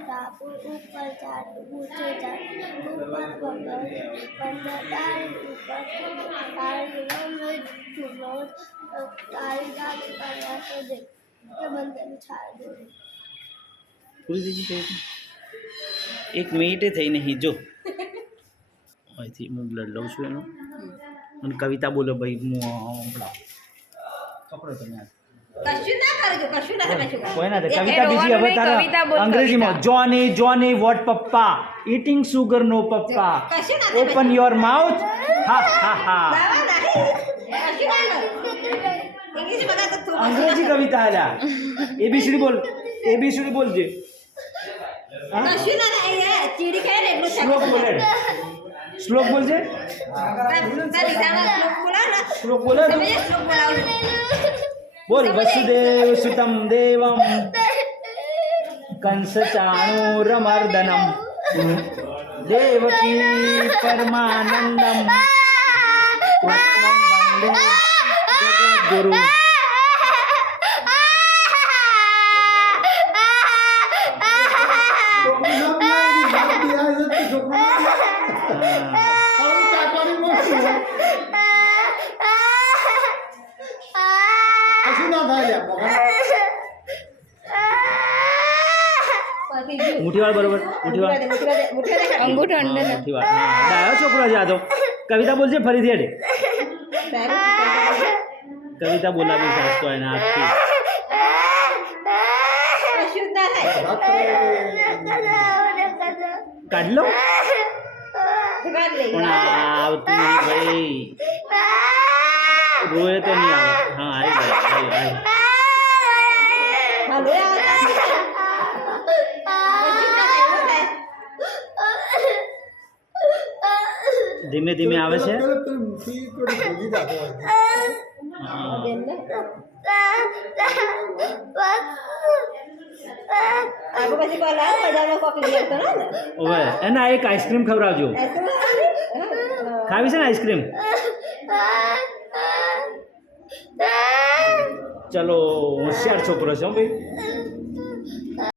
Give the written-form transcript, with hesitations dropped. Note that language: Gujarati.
ठाकुर ऊपर चाट ऊंचे चाट ऊपर पंद्रह ऊपर तारी में झूलो तारी दाद करना तो दे ये बंदे ने छाड़ दे પૂરી થઈ ગઈ એક મિનિટે થઈ નહીં જો અહીંથી હું બ્લડ લઉં છું એનું અને કવિતા બોલો ભાઈ હું હમણાં પકડો તમે કોઈ ના કવિતા બીજી હવે તારા અંગ્રેજીમાં જોની જોની વોટ પપ્પા ઈટિંગ સુગર નો પપ્પા ઓપન યોર માઉથ હા હા હા અંગ્રેજી કવિતા આલ્યા એબીસીડી બોલ એબીસીડી બોલજે શ્લોક બોલે શ્લોક બોલજે શ્લોક બોલે બોલ વસુદેવ સુતમ દેવમ કંસ ચાણૂરમર્દનમ દેવકી પરમાનંદમ કૃષ્ણમ વંદે જગદ્ગુરુ મુઠીવાળ બરોબર મુઠીવાળ અંગૂઠો અંદર મુઠીવાળ હા ડાયો છોકરો છે આ તો કવિતા બોલજે ફરીથી હેડે કવિતા બોલાવી સાસ તો એને આખી કાઢ લો પણ આવતી નહીં ભાઈ રોએ તો નહીં આવે હા આવી ભાઈ ધીમે ધીમે આવે છે ઓવે એના એક આઈસ્ક્રીમ ખવડાવજો ખાવી છે ને આઈસ્ક્રીમ ચલો હોશિયાર છોકરો છે ભાઈ